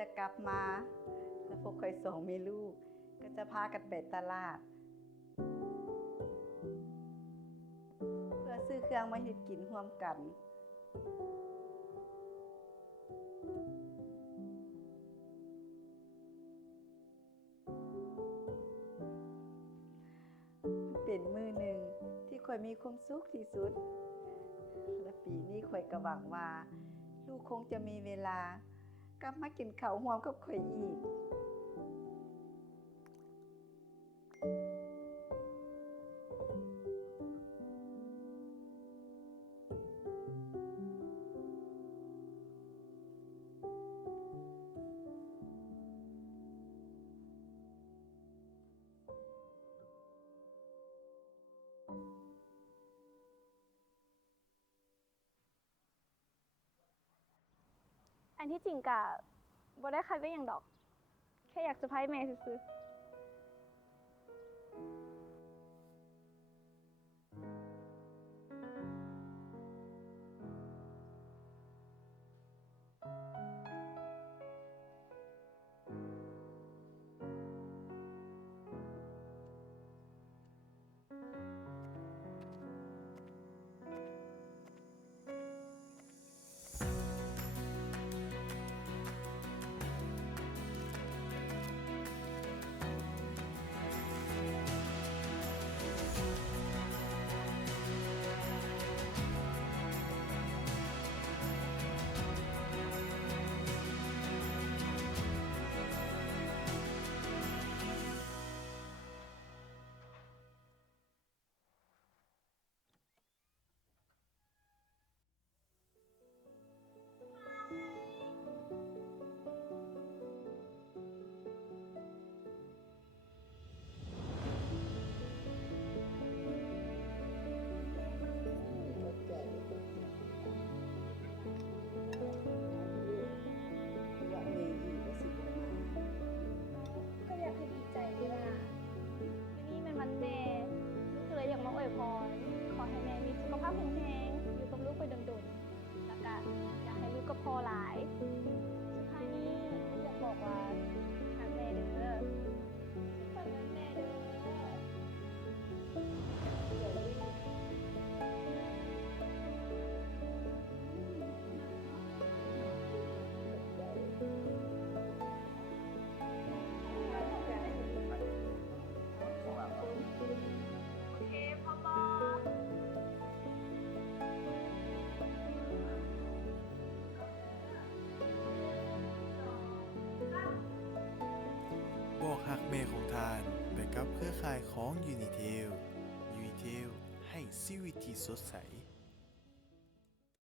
จะกลับมา แล้วพวกข่อยสองมีลูก ก็จะพากันไปตลาด เพื่อซื้อเครื่องมาเฮ็ดกินร่วมกัน เป็นมื้อหนึ่งที่ข่อยมีความสุขที่สุด และปีนี้ข่อยก็หวังว่า ลูกคงจะมีเวลากลับมากินข้าวร่วมกับข่อยอีก อันที่จริงกะบ่ได้คาดไว้หยังดอก แค่อยากเซอร์ไพรส์แม่ซื่อๆว่าแม่อีกว่าสิบ่มา ก็อยากให้ดีใจด้วยล่ะทีนี้มันวันแม่ลูกก็เลยอยากมาอวยพร ขอให้แม่มีสุขภาพแข็งแรงอยู่กับลูกไปโดนๆแล้วก็อยากให้ลูกกับพ่อหลาย สุดท้ายนี้อยากบอกว่าหาแม่เด้อฝันวันแม่เด้อ โอเคพ่อบอ บอกฮักแม่ของทานไปกับเครือข่ายของ Unitel ให้ชีวิตที่สดใส